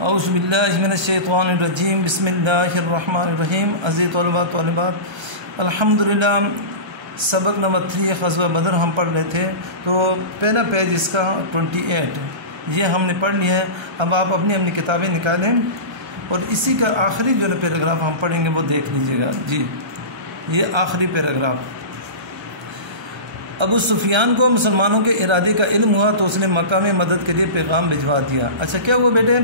औज़ुबिल्लाहिमिनश्शैतानिर्रजीम बिस्मिल्लाहिर्रहमानिर्रहीम। अज़ीज़ तलबा तलिबात, अल्हम्दुलिल्लाह सबक नंबर 3 ग़ज़वा बदर हम पढ़ रहे थे। तो पहला पेज इसका 28 ये हमने पढ़ लिया है। अब आप अपनी अपनी किताबें निकालें और इसी का आखिरी जो पैराग्राफ हम पढ़ेंगे वो देख लीजिएगा। जी, ये आखिरी पैराग्राफ। अबू सुफियान को मुसलमानों के इरादे का इल्म हुआ तो उसने मक्का में मदद के लिए पैगाम भिजवा दिया। अच्छा, क्या हुआ बेटे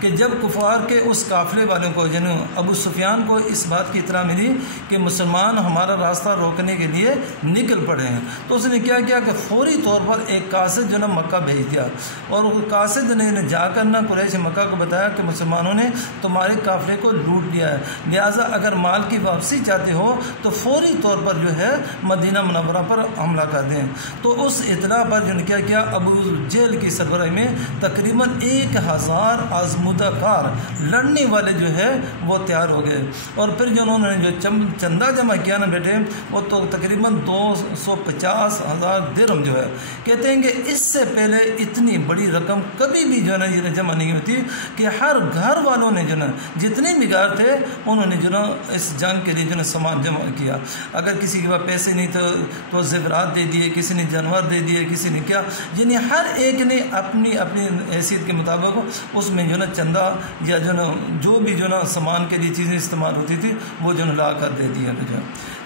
कि जब कुफार के उस काफ़िले वालों को जन अबू सुफियान को इस बात की इत्तला मिली कि मुसलमान हमारा रास्ता रोकने के लिए निकल पड़े हैं, तो उसने क्या किया कि फ़ौरी तौर पर एक कासिद जो ना मक्का भेज दिया। और वो कासिद ने जाकर ना कुरैश मक्का को बताया कि मुसलमानों ने तुम्हारे काफ़िले को लूट लिया है, लिहाजा अगर माल की वापसी चाहते हो तो फ़ौरी तौर पर जो है मदीना मुनव्वरा पर हमला कर दें। तो उस इत्तला पर जो क्या किया, अबू जहल की सरबराही में तकरीबन 1000 आज़मूदा कार लड़ने वाले जो है वो तैयार हो गए। और फिर जो उन्होंने जो चंदा जमा किया ना बेटे, वो तो तकरीबन 250,000 दिरहम जो है। कहते हैं कि इससे पहले इतनी बड़ी रकम कभी भी जो है ना ये जमा नहीं होती कि हर घर वालों ने जो ना जितने बिगाड़ थे उन्होंने जो ना इस जंग के लिए जो ना सामान जमा किया। अगर किसी के पास पैसे नहीं थे तो ज़ेवरात दे दिए, किसी ने जानवर दे दिए, किसी ने क्या, यानी हर एक ने अपनी अपनी हैसियत के मुताबिक उसमें जो ना चंदा या जो ना जो भी जो ना सामान के लिए चीज़ें इस्तेमाल होती थी वो जो ना ला कर दे दिया जो।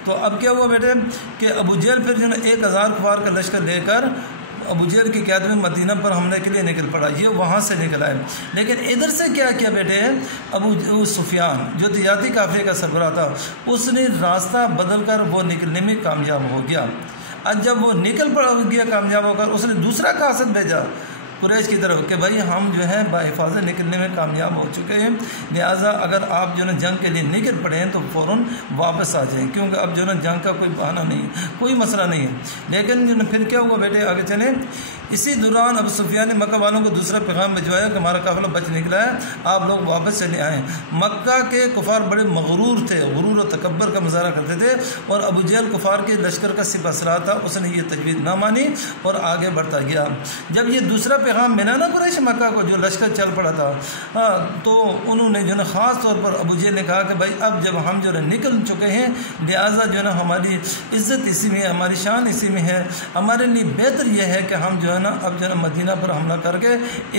तो अब क्या हुआ बेटे कि अबू जहल फिर जो ना 1000 कुफार का लश्कर लेकर अबू जहल की क़यादत में मदीना पर हमले के लिए निकल पड़ा। ये वहाँ से निकल आए, लेकिन इधर से क्या किया बेटे, अबू सुफियान जो तिजारती काफ़िले का सरबराह था उसने रास्ता बदल कर वो निकलने में कामयाब हो गया। आज जब वो निकल पड़ गया कामयाब होकर, उसने दूसरा कासिद भेजा कुरैश की तरफ कि भाई हम जो है बाहिफाज़त निकलने में कामयाब हो चुके हैं, लिहाजा अगर आप जो है जंग के लिए निकल पड़े हैं तो फ़ौरन वापस आ जाएं, क्योंकि अब जो है जंग का कोई बहाना नहीं है, कोई मसला नहीं है। लेकिन जो फिर क्या हुआ बेटे, आगे चले। इसी दौरान अबू सुफियान ने मक्का वालों को दूसरा पैगाम भिजवाया कि हमारा काफ़िला बच निकला है, आप लोग वापस चले आएँ। मक्का के कुफार बड़े मगरूर थे, गुरूर और तकब्बर का मुजाहरा करते थे, और अबू जहल कुफार के लश्कर का सिपहसालार था, उसने ये तजवीज़ ना मानी और आगे बढ़ता गया। जब ये दूसरा पैगाम मिला ना कुरैश मक्का को, जो लश्कर चल पड़ा था, तो उन्होंने जो है ख़ास तौर पर अबू जहल ने कहा कि भाई अब जब हम जो है निकल चुके हैं, लिहाजा जो है ना हमारी इज़्ज़त इसी में है, हमारी शान इसी में है, हमारे लिए बेहतर यह है कि हम जो है ना अब जो है मदीना पर हमला करके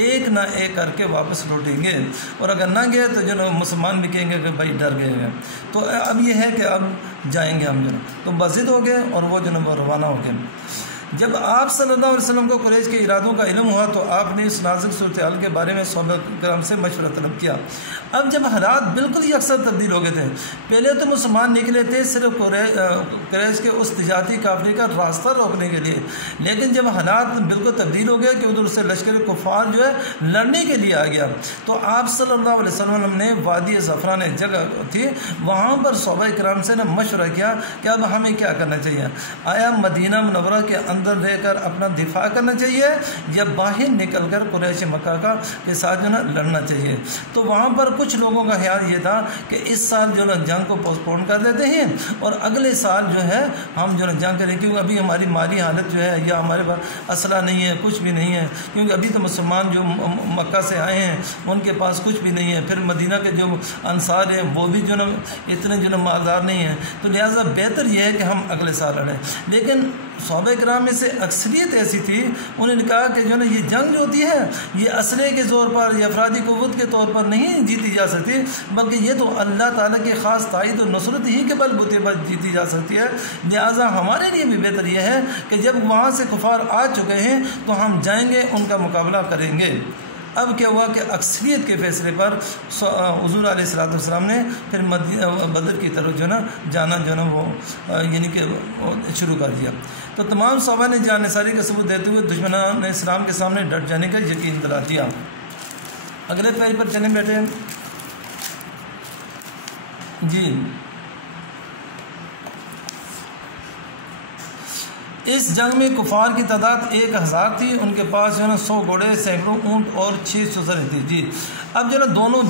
एक ना एक करके वापस लौटेंगे, और अगर ना गए तो जो है मुसलमान भी कहेंगे कि भाई डर गए हैं। तो अब यह है कि अब जाएंगे हम जो है, तो बज़िद हो गए और वो जो है वो रवाना हो गए। जब आप सल्लल्लाहु अलैहि वसल्लम को कुरैश के इरादों का इल्म हुआ तो आपने इस नाज़िक सूरत-ए-हाल के बारे में सहाबा किराम से मशवरा तलब किया। अब जब हालात बिल्कुल ही अक्सर तब्दील हो गए थे, पहले तो मुसलमान निकले थे सिर्फ कुरैश के उस तिजारती काफ़िले का रास्ता रोकने के लिए, लेकिन जब हालात बिल्कुल तब्दील हो गए कि उधर से लश्कर कुफार जो है लड़ने के लिए आ गया, तो आप सल्लल्लाहु अलैहि वसल्लम ने वादी ज़फ़रान एक जगह थी, वहाँ पर सहाबा किराम से ने मशवरा किया कि अब हमें क्या करना चाहिए। आया मदीना मुनव्वरा के अंदर रहकर अपना दिफा करना चाहिए या बाहर निकल कर कुरैश मक्का का के साथ जो ना लड़ना चाहिए। तो वहाँ पर कुछ लोगों का ख्याल ये था कि इस साल जो ना जंग को पोस्टपोन कर देते हैं और अगले साल जो है हम जो ना जंग करें, क्योंकि अभी हमारी माली हालत जो है या हमारे पास असला नहीं है, कुछ भी नहीं है, क्योंकि अभी तो मुसलमान जो मक्का से आए हैं उनके पास कुछ भी नहीं है, फिर मदीना के जो अंसार हैं वो भी जो ना इतने जो ना मालदार नहीं हैं, तो लिहाजा बेहतर यह है कि हम अगले साल लड़ें। लेकिन सहाबा किराम में से अक्सरियत ऐसी थी, उन्होंने कहा कि जो ना ये जंग जो होती है ये असले के ज़ोर पर या अफरादी क़ुव्वत के तौर पर नहीं जीती जा सकती, बल्कि ये तो अल्लाह ताला के ख़ास ताईद और नुसरत ही के बलबूते पर जीती जा सकती है। लिहाजा हमारे लिए भी बेहतर यह है कि जब वहाँ से कुफार आ चुके हैं तो हम जाएंगे, उनका मुकाबला करेंगे। अब क्या हुआ कि अक्सरियत के फ़ैसले पर हुज़ूर अलैहिस्सलाम ने फिर बदर की तरफ जो ना जाना जो ना वो यानी कि शुरू कर दिया। तो तमाम सहाबा ने जान निसारी का सबूत देते हुए दुश्मनान इस्लाम के सामने डट जाने का यकीन दिला दिया। अगले पेज पर चले बैठे जी। इस जंग में कुफार की तादाद 1000 थी, उनके पास जो है ना 100 घोड़े, सैकड़ों ऊँट और 600 सरें थी। जी अब जो है ना दोनों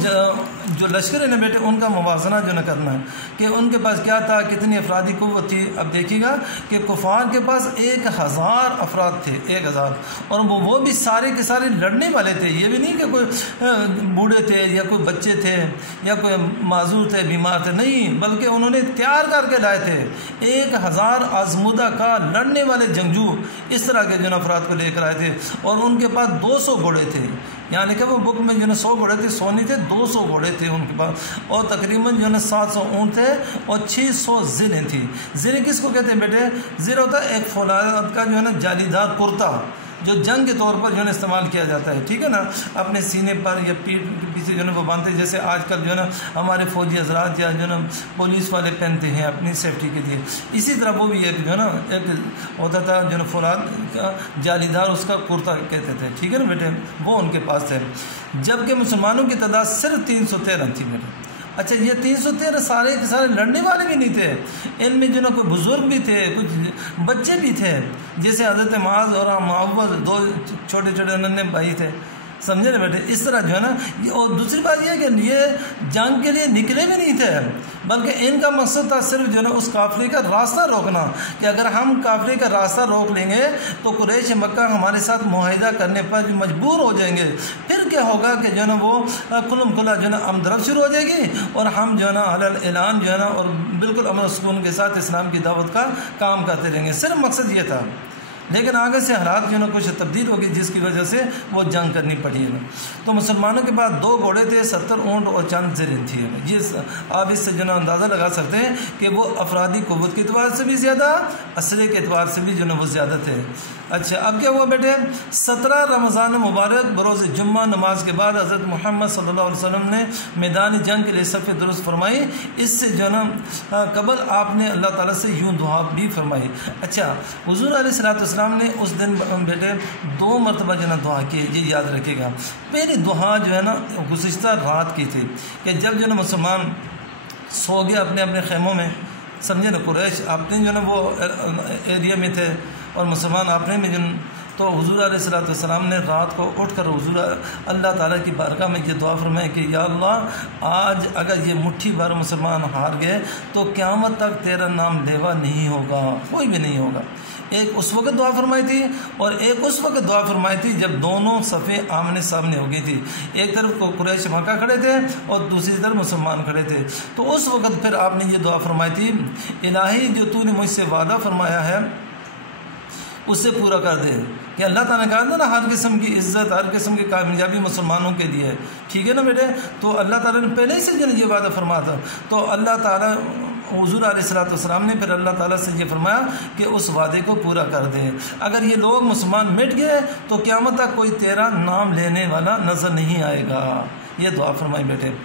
जो लश्कर है ना बेटे, उनका मुवाजना जो है ना करना है कि उनके पास क्या था, कितनी अफरादी कुव्वत थी। अब देखिएगा कि कुफार के पास 1000 अफराद थे, 1000, और वो भी सारे के सारे लड़ने वाले थे। ये भी नहीं कि कोई बूढ़े थे या कोई बच्चे थे या कोई माजूर थे, बीमार थे, नहीं, बल्कि उन्होंने तैयार करके लाए थे 1000 आजमुदा का लड़ने वाले जंगजू, इस तरह के जो है अफराद को लेकर आए थे। और उनके पास 200 घोड़े थे, यानी कि वो बुक में जो है 100 घोड़े थे, 100 नहीं थे, 200 घोड़े थे उनके पास, और तकरीबन जो है 700 ऊँट थे और 600 ज़िरें थी। ज़िरें किसको कहते हैं बेटे? ज़िर होता है एक फौलाद का जो है ना जालीदार कुर्ता, जो जंग के तौर पर जो है इस्तेमाल किया जाता है, ठीक है ना, अपने सीने पर या पीठ के पीछे जो है वो बांधते हैं, जैसे आजकल जो है ना हमारे फौजी हजरात या जो है ना पुलिस वाले पहनते हैं अपनी सेफ्टी के लिए। इसी तरह वो भी एक जो है ना एक होता था जो है फौलाद का जालीदार, उसका कुर्ता कहते थे, ठीक है ना बेटे, वो उनके पास थे। जबकि मुसलमानों की तादाद सिर्फ 313 थी बेटे। अच्छा, ये 313 सारे के सारे लड़ने वाले भी नहीं थे, इनमें जो ना कोई बुजुर्ग भी थे, कुछ बच्चे भी थे, जैसे हज़रत मुआज़ और मुअव्वज़ 2 छोटे छोटे नन्हे भाई थे, समझे ना बेटे। इस तरह जो है ना, और दूसरी बात यह है कि ये जंग के लिए निकले भी नहीं थे, बल्कि इनका मकसद था सिर्फ जो है ना उस काफिले का रास्ता रोकना, कि अगर हम काफिले का रास्ता रोक लेंगे तो कुरैश मक्का हमारे साथ मुआहिदा करने पर मजबूर हो जाएंगे। फिर क्या होगा कि जो है ना वो खुल्लम खुल्ला जो है ना अमदरब शुरू हो जाएगी, और हम जो है ना अलल ऐलान जो है ना और बिल्कुल अमन सुकून के साथ इस्लाम की दावत का काम करते रहेंगे। सिर्फ मकसद ये था। लेकिन आगे से हालात जो है ना कुछ तब्दील होगी, जिसकी वजह से वो जंग करनी पड़ी है। तो मुसलमानों के पास 2 घोड़े थे, 70 ऊँट और चंद ज़रें थी। ये आप इससे जो है अंदाज़ा लगा सकते हैं कि वो अफरादी क़ुव्वत के अतबार से भी ज़्यादा, असले के अतबार से भी जो है वो ज़्यादा थे। अच्छा, अब क्या हुआ बेटे? 17 रमज़ान मुबारक बरोज़ जुम्मा नमाज के बाद हज़रत मोहम्मद सल्लल्लाहु अलैहि वसल्लम ने मैदान जंग के लिए सफ़े दुरुस्त फरमाई। इससे जो है ना कबल आपने अल्लाह ताला से यूँ दुआ भी फरमाई। अच्छा, हुज़ूर अलैहिस्सलाम ने उस दिन बेटे 2 मरतबा जो है ना दुआ की, ये याद रखिएगा। पहली दुआ जो है ना गुज़िश्ता रात की थी कि जब जो है ना मुसलमान सो गए अपने अपने खेमों में, समझे ना, कुरैश अपने जो है ना वो एरिया में थे और मुसलमान अपने में जिन, तो हुज़ूर अलैहिस्सलाम ने रात को उठकर हुज़ूर अल्लाह ताला की बारगाह में ये दुआ फरमाई कि या अल्लाह, आज अगर ये मुट्ठी भर मुसलमान हार गए तो क़यामत तक तेरा नाम लेवा नहीं होगा, कोई भी नहीं होगा। एक उस वक्त दुआ फरमाई थी और एक उस वक्त दुआ फरमाई थी जब दोनों सफ़े आमने सामने हो गई थी। एक तरफ कुरैश मक्का खड़े थे और दूसरी तरफ मुसलमान खड़े थे। तो उस वक्त फिर आपने ये दुआ फरमाई थी, इलाही जो तूने मुझसे वादा फरमाया है उससे पूरा कर दे। कि अल्लाह ताला ने कहा था ना हर किस्म की इज़्ज़त, हर किस्म की कामयाबी मुसलमानों के लिए, ठीक है ना बेटे। तो अल्लाह ताला ने पहले ही से जो ये वादा फरमाया था। तो अल्लाह ताला हुज़ूर अलैहिस्सलाम ने फिर अल्लाह ताला से ये फरमाया कि उस वादे को पूरा कर दे। अगर ये लोग मुसलमान मिट गए तो क़यामत तक कोई तेरा नाम लेने वाला नज़र नहीं आएगा। ये दुआ फरमाई बेटे।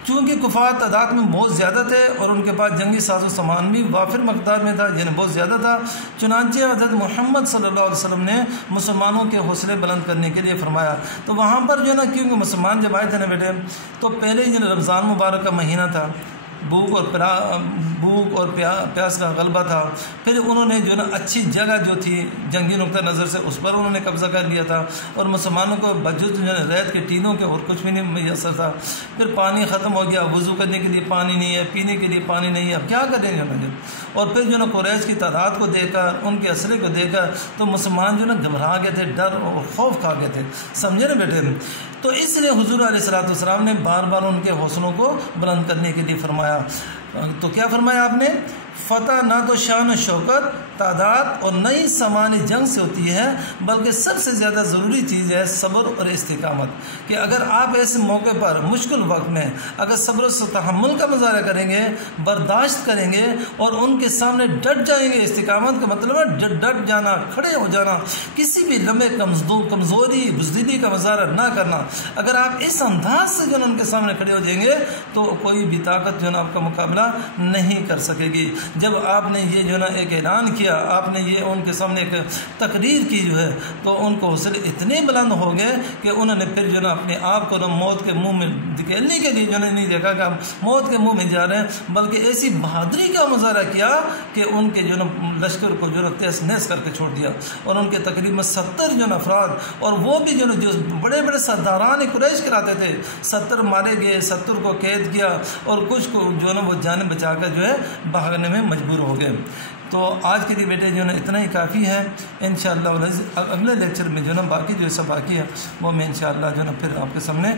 चूँकि कुफार तादाद में बहुत ज़्यादा थे और उनके पास जंगी साजो सामान भी वाफिर मकदार में था, यानी बहुत ज़्यादा था, चुनांचे हज़रत मोहम्मद सल्लल्लाहु अलैहि वसल्लम ने मुसलमानों के हौसले बुलंद करने के लिए फरमाया। तो वहाँ पर जो है ना, क्योंकि मुसलमान जब आए थे ना बेटे, तो पहले ही रमज़ान मुबारक का महीना था, भूख और प्यास का गलबा था। फिर उन्होंने जो ना अच्छी जगह जो थी जंगी नुक्ता नज़र से उस पर उन्होंने कब्ज़ा कर लिया था और मुसलमानों को बजुज़ जो है रेत के टीनों के और कुछ भी नहीं मैसर था। फिर पानी ख़त्म हो गया, वज़ू करने के लिए पानी नहीं है, पीने के लिए पानी नहीं है, अब क्या करेंगे उन्होंने। और फिर जो ना कुरैश की तादाद को देखकर, उनके असरे को देखकर तो मुसलमान जो ना घबरा गए थे, डर और खौफ खा गए थे, समझे ना बेटे। तो इसलिए हुज़ूर अलैहिस्सलाम ने बार बार उनके हौसलों को बुलंद करने के लिए फरमाया। तो क्या फरमाया आपने? फ़तह ना तो शान शौकत, तादाद और नई सामान जंग से होती है, बल्कि सबसे ज़्यादा ज़रूरी चीज़ है सब्र और इस्तिकामत। कि अगर आप ऐसे मौके पर मुश्किल वक्त में अगर सब्र और तहम्मुल का मुज़ाहरा करेंगे, बर्दाश्त करेंगे और उनके सामने डट जाएंगे, इस्तिकामत का मतलब है डट जाना, खड़े हो जाना, किसी भी लम्हे कमज़ोरी बुज़दिली का मुज़ाहरा ना करना। अगर आप इस अंदाज से जो उनके सामने खड़े हो जाएंगे तो कोई भी ताकत जो है आपका मुकाबला नहीं कर सकेगी। जब आपने ये जो है ना एक ऐलान किया, आपने ये उनके सामने एक तकरीर की जो है, तो उनको हौसले इतने बुलंद हो गए कि उन्होंने फिर जो ना अपने आप को ना मौत के मुंह में धकेलने के लिए जो है नहीं देखा कि हम मौत के मुंह में जा रहे हैं, बल्कि ऐसी बहादुरी का मुजाहरा किया कि उनके जो ना लश्कर को जो ना तहस नहस करके छोड़ दिया। और उनके तकरीबन 70 जो ना अफराद, और वो भी जो ना जो बड़े बड़े सरदारान कुरैश कराते थे, 70 मारे गए, 70 को कैद किया, और कुछ को जो ना वो जान बचाकर जो है भागने में मजबूर हो गए। तो आज के लिए बेटे जो ना इतना ही काफ़ी है। इंशाअल्लाह अगले लेक्चर में जो ना बाकी जो सब बाकी है वो मैं इंशाअल्लाह जो ना फिर आपके सामने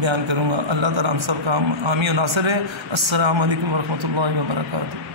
बयान करूँगा। अल्लाह ताला हम सब का हामी और नासिर है। अस्सलामु अलैकुम वरहमतुल्लाहि वबरकातुहू।